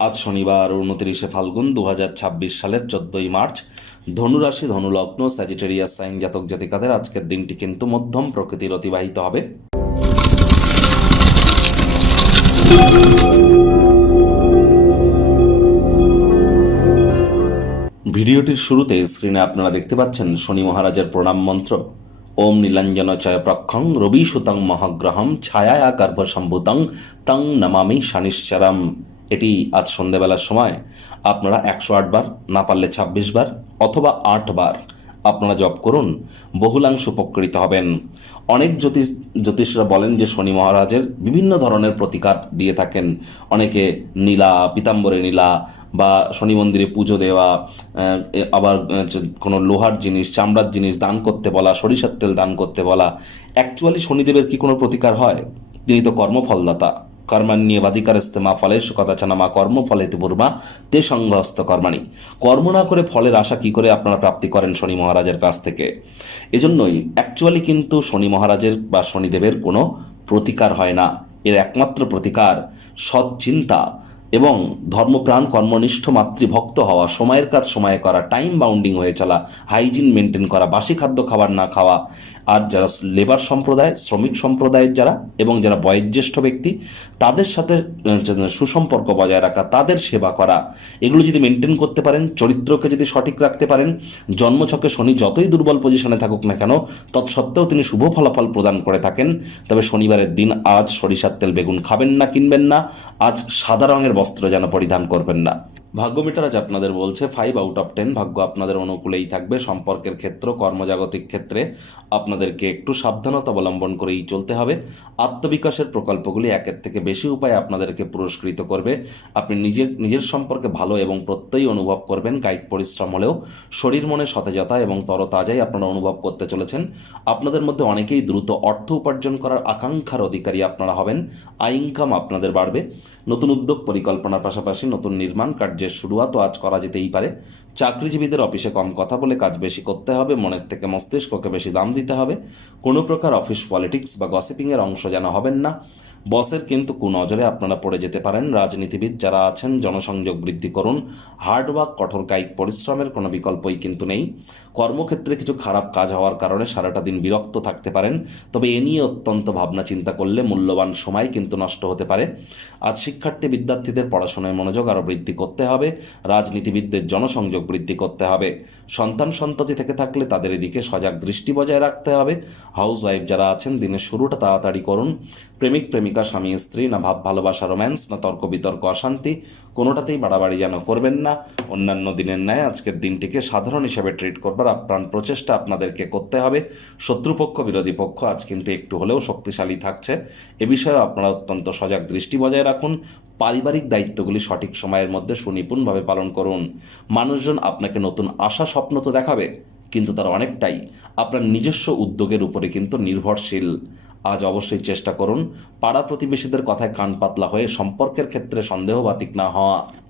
আজ শনিবার 29 ফাল্গুন 2026 সালের 14ই মার্চ। ধনুরাশি, ধনুলগ্ন, স্যাজিটেরিয়াস সাইন জাতক জাতিকাদের আজকের দিনটি কিন্তু মধ্যম প্রকৃতির অতিবাহিত হবে। ভিডিওটির শুরুতে স্ক্রিনে আপনারা দেখতে পাচ্ছেন শনি মহারাজের প্রণাম মন্ত্র। ওম নীলাঞ্জন চয় প্রক্ষং রবি সুতং মহাগ্রহম ছায়া গর্ভসম্ভূতং তং নমামি শনিশ্চরম। এটি আজ সন্ধ্যেবেলার সময় আপনারা 108 বার, না পারলে 26 বার অথবা 8 বার আপনারা জপ করুন, বহুলাংশ উপকৃত হবেন। অনেক জ্যোতিষরা বলেন যে শনি মহারাজের বিভিন্ন ধরনের প্রতিকার দিয়ে থাকেন। অনেকে নীলা, পীতাম্বরে নীলা বা শনি মন্দিরে পুজো দেওয়া, আবার কোনো লোহার জিনিস, চামড়ার জিনিস দান করতে বলা, সরিষার তেল দান করতে বলা। অ্যাকচুয়ালি শনিদেবের কি কোনো প্রতিকার হয়? তিনি তো কর্মফলদাতা। কর্মাণ্যেবাধিকারস্তে মা ফলেষু কদাচন মা কর্মফলেতি পূর্বা তে সংঘস্ত কর্মাণি। কর্ম না করে ফলের আশা কি করে আপনারা প্রাপ্তি করেন শনি মহারাজের কাছ থেকে? এজন্যই অ্যাকচুয়ালি কিন্তু শনি মহারাজের বা শনিদেবের কোনো প্রতিকার হয় না। এর একমাত্র প্রতিকার সৎ চিন্তা এবং ধর্মপ্রাণ, কর্মনিষ্ঠ, মাতৃভক্ত হওয়া, সময়ের কাজ সময়ে করা, টাইম বাউন্ডিং হয়ে চলা, হাইজিন মেনটেন করা, বাসি খাদ্য খাবার না খাওয়া। আর যারা লেবার সম্প্রদায়, শ্রমিক সম্প্রদায়ের যারা এবং যারা বয়োজ্যেষ্ঠ ব্যক্তি, তাদের সাথে সুসম্পর্ক বজায় রাখা, তাদের সেবা করা, এগুলো যদি মেনটেন করতে পারেন, চরিত্রকে যদি সঠিক রাখতে পারেন, জন্মছকে শনি যতই দুর্বল পজিশনে থাকুক না কেন, তৎসত্ত্বেও তিনি শুভ ফলাফল প্রদান করে থাকেন। তবে শনিবারের দিন আজ সরিষার তেল বেগুন খাবেন না, কিনবেন না। আজ সাদা রঙের বস্ত্র যেন পরিধান করবেন না। ভাগ্য মিটার আজ আপনাদের বলছে 5 আউট অফ 10। ভাগ্য আপনাদের অনুকূলেই থাকবে। সম্পর্কের ক্ষেত্র, কর্মজাগতিক ক্ষেত্রে আপনাদেরকে একটু সাবধানতা অবলম্বন করেই চলতে হবে। আত্মবিকাশের প্রকল্পগুলি একের থেকে বেশি উপায়ে আপনাদেরকে পুরস্কৃত করবে। আপনি নিজের সম্পর্কে ভালো এবং প্রত্যয়ী অনুভব করবেন। কায়িক পরিশ্রম হলেও শরীর মনে সতেজতা এবং তরতাজাই আপনারা অনুভব করতে চলেছেন। আপনাদের মধ্যে অনেকেই দ্রুত অর্থ উপার্জন করার আকাঙ্ক্ষার অধিকারী আপনারা হবেন। আয় ইনকাম আপনাদের বাড়বে। নতুন উদ্যোগ পরিকল্পনার পাশাপাশি নতুন নির্মাণ কার্যের শুরুয়াতও আজ করা যেতেই পারে। চাকরিজীবীদের অফিসে কম কথা বলে কাজ বেশি করতে হবে। মনের থেকে মস্তিষ্ককে বেশি দাম দিতে হবে। কোনো প্রকার অফিস পলিটিক্স বা গসিপিংয়ের অংশ যেন হবেন না। বসের কিন্তু কুনজরে আপনারা পড়ে যেতে পারেন। রাজনীতিবিদ যারা আছেন, জনসংযোগ বৃদ্ধি করুন। হার্ডওয়ার্ক, কঠোর কায়িক পরিশ্রমের কোনো বিকল্পই কিন্তু নেই। কর্মক্ষেত্রে কিছু খারাপ কাজ হওয়ার কারণে সারাটা দিন বিরক্ত থাকতে পারেন। তবে এ নিয়ে অত্যন্ত ভাবনা চিন্তা করলে মূল্যবান সময় কিন্তু নষ্ট হতে পারে। আজ শিক্ষার্থী বিদ্যার্থীদের পড়াশোনায় মনোযোগ আরও বৃদ্ধি করতে হবে। রাজনীতিবিদদের জনসংযোগ বৃদ্ধি করতে হবে। সন্তান সন্ততি থেকে থাকলে তাদের এদিকে সজাগ দৃষ্টি বজায় রাখতে হবে। হাউস ওয়াইফ যারা আছেন, দিনের শুরুটা তাড়াতাড়ি করুন। প্রেমিক প্রেমিকা, স্বামী স্ত্রী, না ভাব ভালোবাসা, রোম্যান্স, না তর্ক বিতর্ক, অশান্তি, কোনোটাতেই বাড়াবাড়ি যেন করবেন না। অন্যান্য দিনের ন্যায় আজকের দিনটিকে সাধারণ হিসেবে ট্রিট করবার আপ্রাণ প্রচেষ্টা আপনাদেরকে করতে হবে। শত্রুপক্ষ, বিরোধী পক্ষ আজ কিন্তু একটু হলেও শক্তিশালী থাকছে। এ বিষয়ে আপনারা অত্যন্ত সজাগ দৃষ্টি বজায় রাখুন। পারিবারিক দায়িত্বগুলি সঠিক সময়ের মধ্যে সুনিপুণভাবে পালন করুন। মানুষজন আপনাকে নতুন আশা স্বপ্ন তো দেখাবে, কিন্তু তারা অনেকটাই আপনার নিজস্ব উদ্যোগের উপরে কিন্তু নির্ভরশীল। আজ অবশ্যই চেষ্টা করুন পাড়া প্রতিবেশীদের কথায় কান পাতলা হয়ে সম্পর্কের ক্ষেত্রে সন্দেহবাতিক না হওয়া।